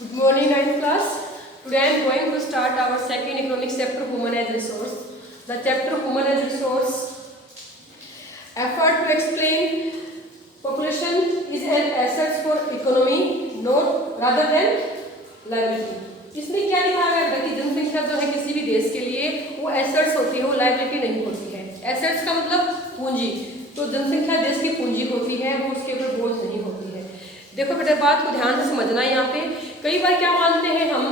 Good morning, 9th class. Today I am going to start our second economics chapter, Human as Resource. The chapter Human as Resource effort to explain population is an asset for economy, not rather than liability. इसमें क्या लिखा है कि जनसंख्या जो है किसी भी देश के लिए वो एसेट्स होती है, वो लायबिलिटी नहीं होती है। एसेट्स का मतलब पूंजी, तो जनसंख्या देश की पूंजी होती है, वो उसके ऊपर बोझ नहीं होती है। देखो बेटा, बात को ध्यान से समझना है। यहाँ पे कई बार क्या मानते हैं हम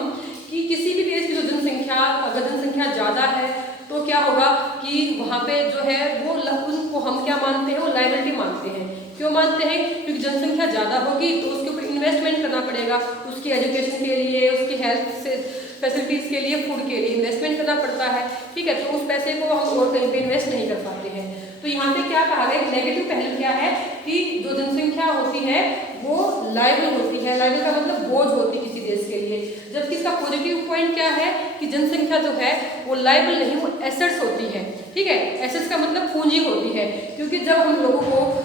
कि किसी भी देश की जो जनसंख्या, अगर जनसंख्या ज़्यादा है तो क्या होगा कि वहाँ पे जो है वो उनको हम क्या मानते हैं, वो लायबिलिटी मानते हैं। क्यों मानते हैं? क्योंकि जनसंख्या ज़्यादा होगी तो उसके ऊपर इन्वेस्टमेंट करना पड़ेगा, उसकी एजुकेशन के लिए, उसकी हेल्थ से फैसिलिटीज़ के लिए, फूड के लिए इन्वेस्टमेंट करना पड़ता है। ठीक है, तो उस पैसे को हम और कहीं पे इन्वेस्ट नहीं कर पाते हैं। तो यहाँ पे क्या कहा गया, नेगेटिव पहलू क्या है कि जो जनसंख्या होती है वो लायबल होती है। लायबल का मतलब बोझ होती है किसी देश के लिए। जबकि इसका पॉजिटिव पॉइंट क्या है कि जनसंख्या जो है वो लायबल नहीं, वो एसेट्स होती है। ठीक है, एसेट्स का मतलब पूंजी होती है। क्योंकि जब हम लोगों को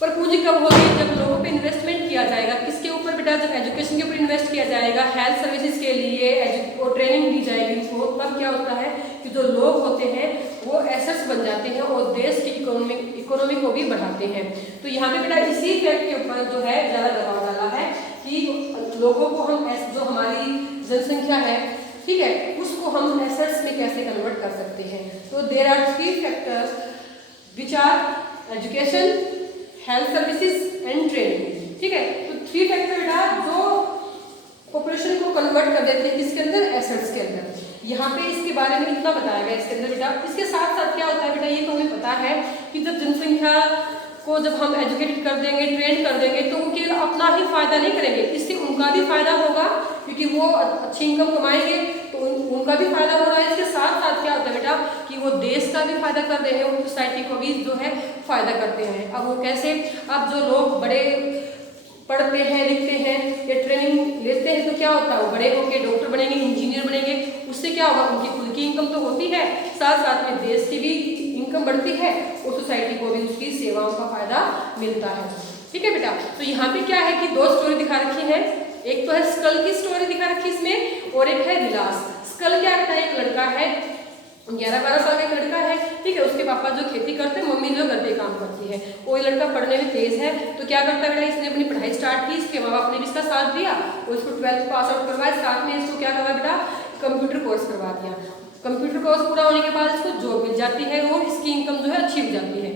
पर पूंजी कब होगी, जब लोगों पे इन्वेस्टमेंट किया जाएगा। किसके ऊपर बेटा? जब एजुकेशन के ऊपर इन्वेस्ट किया जाएगा, हेल्थ सर्विसेज के लिए और ट्रेनिंग दी जाएगी उनको, तब क्या होता है कि जो लोग होते हैं वो एसेट्स बन जाते हैं और देश की इकोनॉमी को भी बढ़ाते हैं। तो यहाँ पे बेटा इसी फैक्ट के ऊपर जो है ज़्यादा दबाव डाला है कि लोगों को हम जो हमारी जनसंख्या है, ठीक है, उसको हम एसेट्स में कैसे कन्वर्ट कर सकते हैं। तो there are 3 factors which are education, health services and training. ठीक है, तो 3 फैक्टर बेटा जो पॉपुलेशन को कन्वर्ट कर देते हैं किसके अंदर? एसेट्स के अंदर। यहाँ पे इसके बारे में इतना बताया गया इसके अंदर बेटा। इसके साथ साथ क्या होता है बेटा, ये तो हमें पता है कि जब जनसंख्या को जब हम एजुकेट कर देंगे, ट्रेन कर देंगे, तो वो केवल अपना ही फायदा नहीं करेंगे, इससे उनका भी फायदा होगा क्योंकि वो अच्छी इनकम कमाएंगे तो उनका भी फायदा हो रहा है। इसके साथ साथ क्या होता है बेटा कि वो देश का भी फायदा कर रहे हैं, उन सोसाइटी को भी जो है फायदा करते हैं। अब वो कैसे? अब जो लोग बड़े पढ़ते हैं, लिखते हैं या ट्रेनिंग लेते हैं तो क्या होता है, वो बड़े होके डॉक्टर बनेंगे, इंजीनियर बनेंगे। उससे क्या होगा, उनकी खुद की इनकम तो होती है, साथ साथ में देश की भी इनकम बढ़ती है और सोसाइटी को भी उसकी सेवाओं का फायदा मिलता है। ठीक है बेटा, तो यहाँ पे क्या है कि 2 स्टोरी दिखा रखी है। एक तो है स्कल की स्टोरी दिखा रखी इसमें, और एक है विलास। स्कल क्या होता है, एक लड़का है, 11-12 साल का एक लड़का है। ठीक है, उसके पापा जो खेती करते हैं, मम्मी जो घर पे काम करती है। वो लड़का पढ़ने में तेज है, तो क्या करता है बेटा, इसने अपनी पढ़ाई स्टार्ट की, इसके माँ बाप ने भी इसका साथ दिया और इसको 12th पास आउट करवाया। साथ में इसको क्या करवाया बेटा, कंप्यूटर कोर्स करवा दिया। कंप्यूटर कोर्स पूरा होने के बाद इसको जॉब मिल जाती है और इसकी इनकम जो है अच्छी हो जाती है।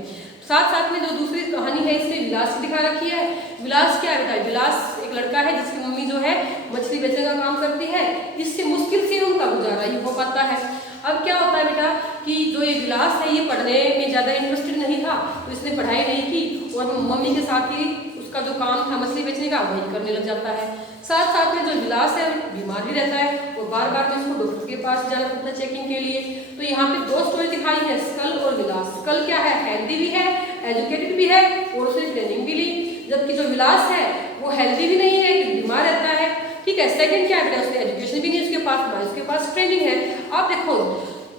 साथ साथ में जो दूसरी कहानी है इसमें विलास की दिखा रखी है। विलास क्या है? विलास एक लड़का है जिसकी मम्मी जो है मछली बेचने का काम करती है। इससे मुश्किल से उनका गुजारा ही हो पाता है। अब क्या होता है बेटा कि जो ये विलास है ये पढ़ने में ज़्यादा इंटरेस्टेड नहीं था, तो इसने पढ़ाई नहीं की और मम्मी के साथ ही उसका जो काम था मछली बेचने का वही करने लग जाता है। साथ साथ में जो विलास है बीमार भी रहता है और बार बार में उसको डॉक्टर के पास जाना पड़ता है चेकिंग के लिए। तो यहाँ पे 2 स्टोरी दिखाई है, स्कल और विलास। स्कल क्या है? हेल्दी भी है, एजुकेटेड भी है और उसने ट्रेनिंग भी ली। जबकि जो विलास है वो हेल्दी भी नहीं है, बीमार रहता है। ठीक है, सेकंड क्या है, उसने एजुकेशन भी नहीं उसके पास, ना उसके पास ट्रेनिंग है। आप देखो,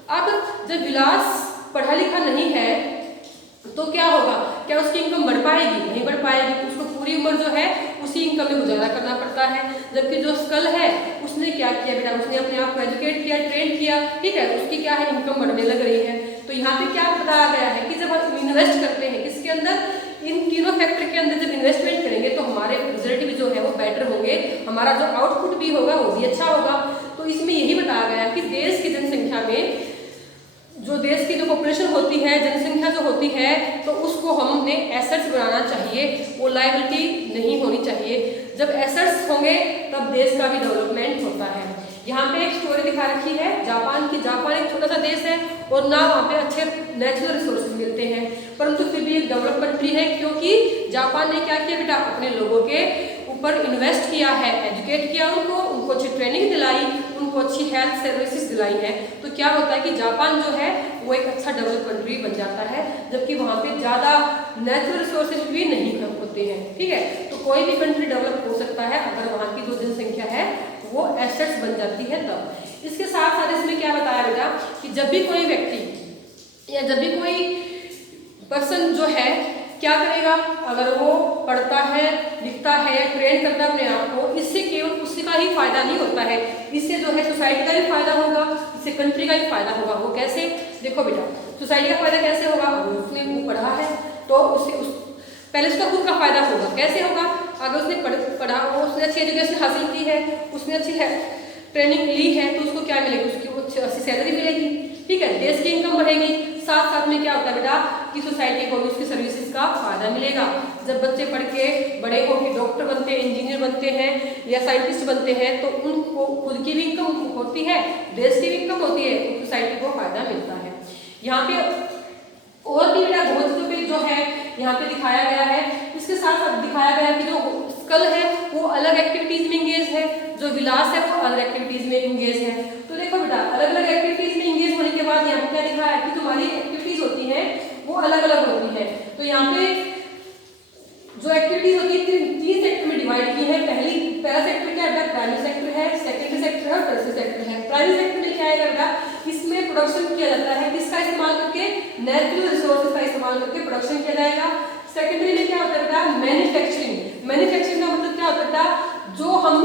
अब जब विलास पढ़ा लिखा नहीं है तो क्या होगा, क्या उसकी इनकम बढ़ पाएगी? नहीं बढ़ पाएगी। उसको पूरी उम्र जो है उसी इनकम में गुजारा करना पड़ता है। जबकि जो स्कल है उसने क्या किया बेटा, उसने अपने आप को एजुकेट किया, ट्रेन किया। ठीक है, उसकी क्या है, इनकम बढ़ने लग रही है। तो यहाँ पे क्या बताया गया है कि जब हम इन्वेस्ट करते हैं किसके अंदर, इन तीनों फैक्टर के अंदर जब इन्वेस्टमेंट करेंगे तो हमारे रिजल्ट भी जो है वो बेटर होंगे, हमारा जो आउटपुट भी होगा वो भी अच्छा होगा। तो इसमें यही बताया गया कि देश की जनसंख्या में जो देश की जो पॉपुलेशन होती है, जनसंख्या जो होती है, तो उसको हमने एसेट्स बनाना चाहिए, वो लायबिलिटी नहीं होनी चाहिए। जब एसेट्स होंगे तब देश का भी डेवलपमेंट होता है। यहाँ पे एक स्टोरी दिखा रखी है जापान की। जापान एक छोटा सा देश है और ना वहाँ पे अच्छे नेचुरल रिसोर्सेज मिलते हैं, परंतु फिर भी एक डेवलप कंट्री है क्योंकि जापान ने क्या किया बेटा, अपने लोगों के ऊपर इन्वेस्ट किया है, एजुकेट किया उनको अच्छी ट्रेनिंग दिलाई, उनको अच्छी हेल्थ सर्विसेज दिलाई है। तो क्या होता है कि जापान जो है वो एक अच्छा डेवलप कंट्री बन जाता है, जबकि वहाँ पे ज़्यादा नेचुरल रिसोर्सेज भी नहीं कम होते हैं। ठीक है, तो कोई भी कंट्री डेवलप हो सकता है अगर वहाँ की जो जनसंख्या है वो एसेट्स बन जाती है तब। इसके साथ साथ इसमें क्या बताया बेटा कि जब भी कोई व्यक्ति या जब भी कोई पर्सन जो है क्या करेगा, अगर वो पढ़ता है, लिखता है, ट्रेन करता है अपने आप को, इससे केवल उसी का का ही फायदा नहीं होता है, इससे जो है सोसाइटी का भी फायदा होगा, इससे कंट्री का भी फायदा होगा। वो कैसे? देखो बेटा, सोसाइटी का फायदा कैसे होगा? उसने वो पढ़ा है तो उससे पहले उसका खुद का फायदा होगा। कैसे होगा? अगर उसने पढ़ा, उसने अच्छी एजुकेशन हासिल की है, उसने अच्छी ट्रेनिंग ली है, तो उसको क्या मिलेगी? उसकी अच्छी सैलरी मिलेगी, ठीक है, देश की इनकम बढ़ेगी। साथ साथ में क्या होता है बेटा कि सोसाइटी को भी उसकी सर्विसेज का फायदा मिलेगा। जब बच्चे पढ़ के बड़े होकर डॉक्टर बनते हैं, इंजीनियर बनते हैं या साइंटिस्ट बनते हैं, तो उनको खुद की भी इनकम होती है, देश की भी इनकम होती है, सोसाइटी को फायदा मिलता है। यहाँ पे और भी बेटा बहुत चीजों पे जो है यहाँ पे दिखाया गया है। इसके साथ साथ दिखाया गया कि जो स्कल है वो अलग एक्टिविटीज में इंगेज है, जो विलास है वो अलग एक्टिविटीज में इंगेज है। तो देखो बेटा, अलग अलग एक्टिविटीज में इंगेज होने के बाद यहाँ पे क्या दिखाया है कि तुम्हारी एक्टिविटीज होती है वो अलग अलग होती है। तो यहाँ पे जो एक्टिविटीज होती है तीन सेक्टर में डिवाइड की है। पहला सेक्टर क्या है? प्राइमरी सेक्टर है, सेकेंडरी सेक्टर है और टर्शियरी सेक्टर है। प्राइमरी सेक्टर में क्या है? इसमें प्रोडक्शन किया जाता है, किसका इस्तेमाल करके? नेचुरल रिसोर्सेज का इस्तेमाल करके प्रोडक्शन किया जाएगा। सेकेंडरी में क्या होता है? मैन्युफैक्चरिंग। मैन्युफैक्चरिंग का मतलब क्या होता है? जो हम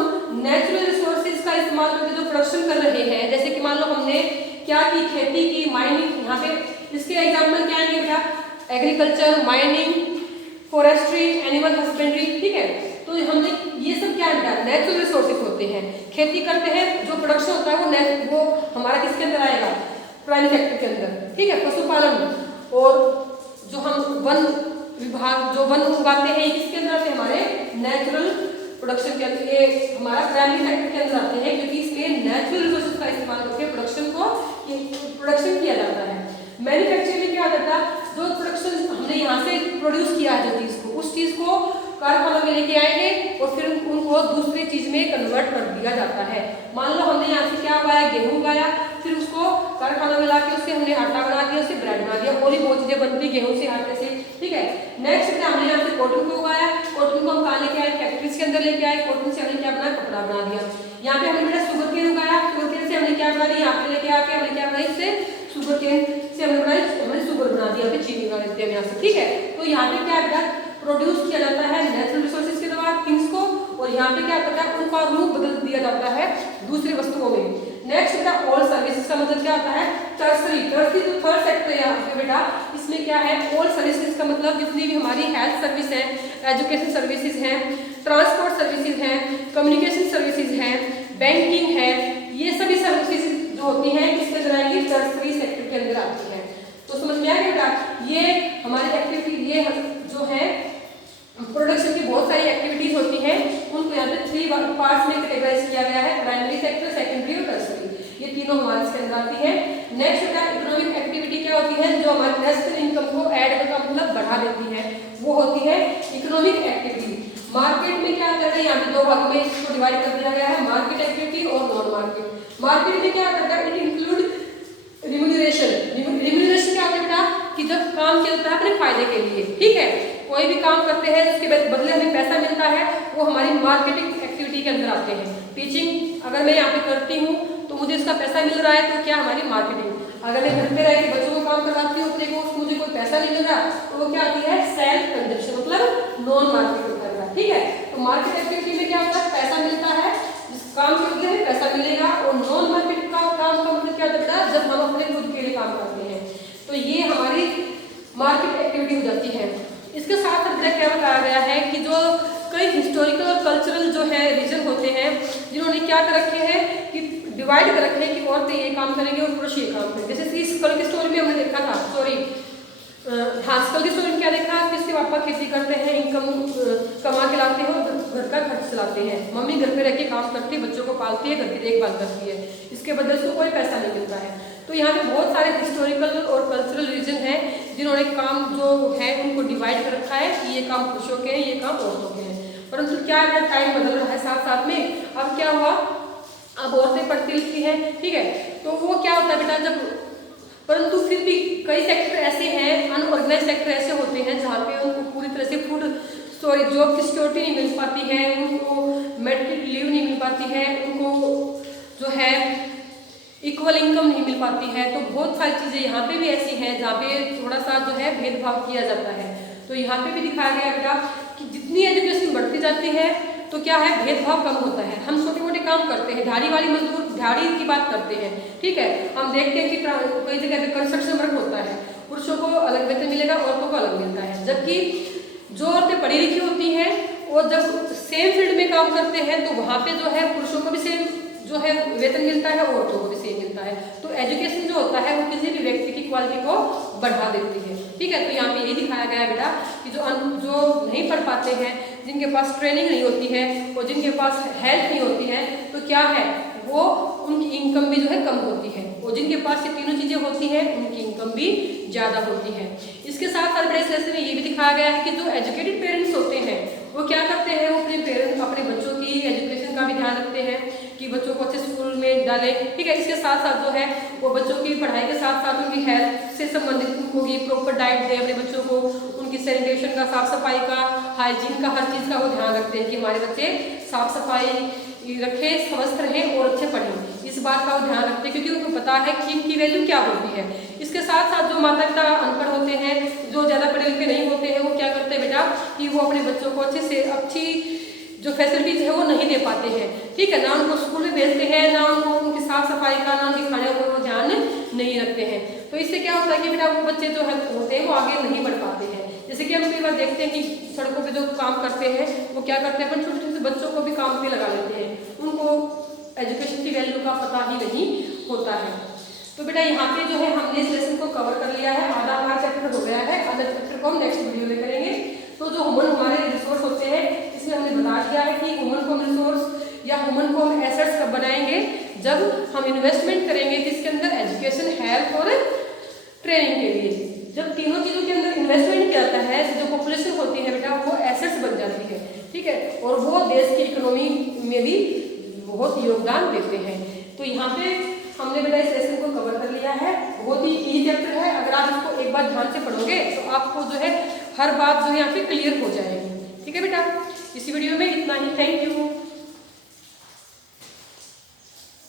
नेचुरल रिसोर्सेज का इस्तेमाल करके जो प्रोडक्शन कर रहे हैं, जैसे कि मान लो हमने क्या की, खेती की, माइनिंग। यहाँ पे इसके एग्जाम्पल क्या आएंगे बेटा? Agriculture, mining, forestry, animal husbandry, ठीक है। तो हमने ये सब क्या है? नेचुरल रिसोर्सेज होते हैं, खेती करते हैं, जो प्रोडक्शन होता है वो हमारा किसके अंदर आएगा? प्राइमरी सेक्टर के अंदर, ठीक है। पशुपालन और जो हम वन विभाग जो वन उगाते हैं, किसके अंदर आते हैं? हमारे नेचुरल प्रोडक्शन के अंदर, ये हमारा प्राइमरी सेक्टर के अंदर आते हैं, क्योंकि इसमें नेचुरल रिसोर्सेज का इस्तेमाल करके प्रोडक्शन किया जाता है। मैन्युफैक्चरिंग में क्या होता है? जो प्रोडक्शन हमने यहाँ से प्रोड्यूस किया है जो चीज को, उस चीज को कारखानों में लेके आएंगे और फिर उनको दूसरी चीज में कन्वर्ट कर दिया जाता है। मान लो हमने यहाँ से क्या उगाया? गेहूं उगाया, फिर उसको कारखानों में लाके उससे हमने आटा बना दिया, उससे ब्रेड बना दिया, और भी बहुत चीजें बनती गेहूं से, आटे से, ठीक है। नेक्स्ट हमने यहाँ से कॉटन को उगाया, कॉटन को हम कहाँ लेके आए? फैक्ट्रीज के अंदर लेके आए, कॉटन से हमने क्या बनाया? कपड़ा बना दिया। यहाँ पे हमने बेटा शुगर केन उगाया, शुगर केन से हमने क्या बना दिया? यहाँ पे लेके आके हमने क्या बनाई? इससे शुगर केन से हमने शुगर बना दिया, फिर चीनी बना देते हैं यहाँ से, ठीक है। तो यहाँ पे क्या बेटा प्रोड्यूस किया जाता है नेचुरल रिसोर्सेज के द्वारा थिंग्स को, और यहाँ पे क्या होता है? उनका रूप बदल दिया जाता है दूसरी वस्तुओं में। नेक्स्ट बेटा ऑल सर्विसेज का मतलब क्या होता है? टर्सरी। टर्सरी जो थर्ड सेक्टर है यहाँ पे बेटा, इसमें क्या है? ऑल सर्विसेज का मतलब जितनी भी हमारी हेल्थ सर्विस है, एजुकेशन सर्विसेज हैं, ट्रांसपोर्ट सर्विसेज हैं, कम्युनिकेशन सर्विसेज हैं, बैंकिंग है, ये सभी सर्विसेज जो होती हैं किसके अंदर आएंगी? टर्सरी सेक्टर के अंदर आती है। तो समझ में आया बेटा? ये हमारी एक्टिविटी, ये जो है प्रोडक्शन की बहुत सारी एक्टिविटीज होती हैं, उनको यहाँ पे 3 पार्ट्स में कैटेगराइज किया गया है, प्राइमरी सेक्टर, सेकेंडरी और टर्सरी, ये तीनों हमारे इसके अंदर आती है। नेक्स्ट बेटा इकोनॉमिक एक्टिविटी क्या होती है? जो हमारे नेशनल इनकम को ऐड का मतलब बढ़ा देती है, वो होती है इकोनॉमिक एक्टिविटी। मार्केट में क्या करते हैं? यहाँ पे 2 भाग में इसको डिवाइड कर दिया गया है, मार्केट एक्टिविटी और नॉन मार्केट। मार्केट में क्या करता है? It include remuneration. रिम्यूनरेशन क्या होता है बेटा? कि जब काम चलता है अपने फायदे के लिए, ठीक है, कोई भी काम करते हैं उसके बदले हमें पैसा मिलता है, वो हमारी मार्केटिंग एक्टिविटी के अंदर आते हैं। टीचिंग अगर मैं यहाँ पे करती हूँ तो मुझे इसका पैसा मिल रहा है, तो क्या? हमारी मार्केटिंग। अगर मैं घर पे रह के बच्चों को काम करवाती हूँ अपने को, मुझे कोई पैसा नहीं मिल रहा, तो वो क्या आती है? सेल्फ कंजप्शन, मतलब नॉन मार्केट होता है, ठीक है। तो मार्केट एक्टिविटी में क्या होता है? पैसा मिलता है, काम के बदले पैसा मिलेगा, और नॉन मार्केट का काम का मतलब क्या होता है? जब हम अपने खुद के लिए काम करते हैं, तो ये हमारी मार्केट एक्टिविटी हो जाती है। इसके साथ साथ क्या बताया गया है कि जो कई हिस्टोरिकल और कल्चरल जो है रीजन होते हैं, जिन्होंने क्या कर रखे हैं कि डिवाइड कर रखे हैं कि औरतें ये काम करेंगे और पुरुष ये काम करेंगे। जैसे स्कल की स्टोरी में हमने देखा था, स्कल की स्टोरी में क्या देखा कि इसके पापा खेती करते हैं, इनकम कमा के लाते हैं और घर का खर्च चलाते हैं, मम्मी घर पे रह के काम करती है, बच्चों को पालती है, घर की देखभाल करती है, इसके बदले उसको कोई पैसा नहीं मिलता है। तो यहाँ पे बहुत सारे हिस्टोरिकल और कल्चरल रीजन है जिन्होंने काम जो है उनको डिवाइड कर रखा है कि ये काम पुरुषों के हैं, ये काम औरतों के हैं। परंतु क्या है, टाइम बदल रहा है साथ साथ में। अब क्या हुआ? अब औरतें पढ़ती लिखती हैं, ठीक है, तो वो क्या होता है बेटा, जब परंतु फिर भी कई सेक्टर ऐसे हैं, अनऑर्गेनाइज सेक्टर ऐसे होते हैं जहाँ पे उनको पूरी तरह से जॉब की सिक्योरिटी नहीं मिल पाती है, उनको मैटरनिटी लीव नहीं मिल पाती है, उनको जो है इक्वल इनकम नहीं मिल पाती है। तो बहुत सारी चीज़ें यहाँ पे भी ऐसी हैं जहाँ पे थोड़ा सा जो है भेदभाव किया जाता है। तो यहाँ पे भी दिखाया गया बेटा कि जितनी एजुकेशन बढ़ती जाती है तो क्या है, भेदभाव कम होता है। हम छोटे मोटे काम करते हैं, दिहाड़ी वाली मजदूर, दिहाड़ी की बात करते हैं, ठीक है। हम देखते हैं कि कोई जगह पे कंस्ट्रक्शन वर्क होता है, पुरुषों को अलग वेतन मिलेगा, औरतों को अलग मिलता है। जबकि जो औरतें पढ़ी लिखी होती हैं और जब सेम फील्ड में काम करते हैं तो वहाँ पे जो है पुरुषों को भी सेम जो है वेतन मिलता है, औरतों को भी सेम मिलता है। तो एजुकेशन जो होता है वो किसी भी व्यक्ति की क्वालिटी को बढ़ा देती है, ठीक है। तो यहाँ पे यही दिखाया गया है बेटा कि जो नहीं पढ़ पाते हैं, जिनके पास ट्रेनिंग नहीं होती है और जिनके पास हेल्थ नहीं होती है, तो क्या है वो उनकी इनकम भी जो है कम होती है, और जिनके पास ये तीनों चीज़ें होती हैं उनकी इनकम भी ज़्यादा होती है। इसके साथ साथ बड़े इस लेसन में ये भी दिखाया गया है कि जो एजुकेटेड पेरेंट्स होते हैं वो क्या करते हैं, वो अपने बच्चों की एजुकेशन का भी ध्यान रखते हैं कि बच्चों को अच्छे स्कूल में डालें, ठीक है। इसके साथ साथ जो है वो बच्चों की पढ़ाई के साथ साथ उनकी हेल्थ से संबंधित उनको भी प्रॉपर डाइट दें अपने बच्चों को, उनकी सैनिटेशन का, साफ सफाई का, हाइजीन का, हर चीज़ का वो ध्यान रखते हैं कि हमारे बच्चे साफ सफाई रखें, स्वस्थ रहें और अच्छे पढ़ें। इस बात का वो ध्यान रखते हैं क्योंकि उनको पता है कि इनकी वैल्यू क्या होती है। इसके साथ साथ जो माता पिता अनपढ़ होते हैं, जो ज़्यादा पढ़े लिखे नहीं होते हैं, वो क्या करते हैं बेटा कि वो अपने बच्चों को अच्छी जो फैसिलिटीज़ है वो नहीं दे पाते हैं, ठीक है। ना उनको स्कूल में भेजते हैं, ना उनको उनकी साफ सफाई का, ना उनके खाने का वो ध्यान नहीं रखते हैं। तो इससे क्या होता है कि बेटा वो बच्चे जो है होते हैं वो आगे नहीं बढ़ पाते हैं। जैसे कि हम कई बार देखते हैं कि सड़कों पे जो काम करते हैं वो क्या करते हैं, अपन छोटे छोटे बच्चों को भी काम पे लगा लेते हैं, उनको एजुकेशन की वैल्यू का पता ही नहीं होता है। तो बेटा यहाँ पे जो है हमने इस लेसन को कवर कर लिया है, आधा हमारा चैप्टर हो गया है, आधा चैप्टर को हम नेक्स्ट वीडियो में करेंगे। तो जो ह्यूमन हमारे रिसोर्स होते हैं इसमें हमने बता दिया है कि ह्यूमन को हम रिसोर्स या ह्यूमन को हम एसेट्स कब बनाएंगे, जब हम इन्वेस्टमेंट करेंगे किसके अंदर, एजुकेशन, हेल्थ और ट्रेनिंग के लिए। जब तीनों चीज़ों के अंदर इन्वेस्टमेंट किया जाता है, जो पॉपुलेशन होती है बेटा वो एसेट्स बन जाती है, ठीक है, और वो देश की इकोनॉमी में भी बहुत योगदान देते हैं। तो यहाँ पे हमने बेटा इस लेसन को कवर कर लिया है, बहुत ही इजी चैप्टर है। अगर आप इसको एक बार ध्यान से पढ़ोगे तो आपको जो है हर बात जो है यहाँ पे क्लियर हो जाएगी, ठीक है बेटा। इसी वीडियो में इतना ही, थैंक यू।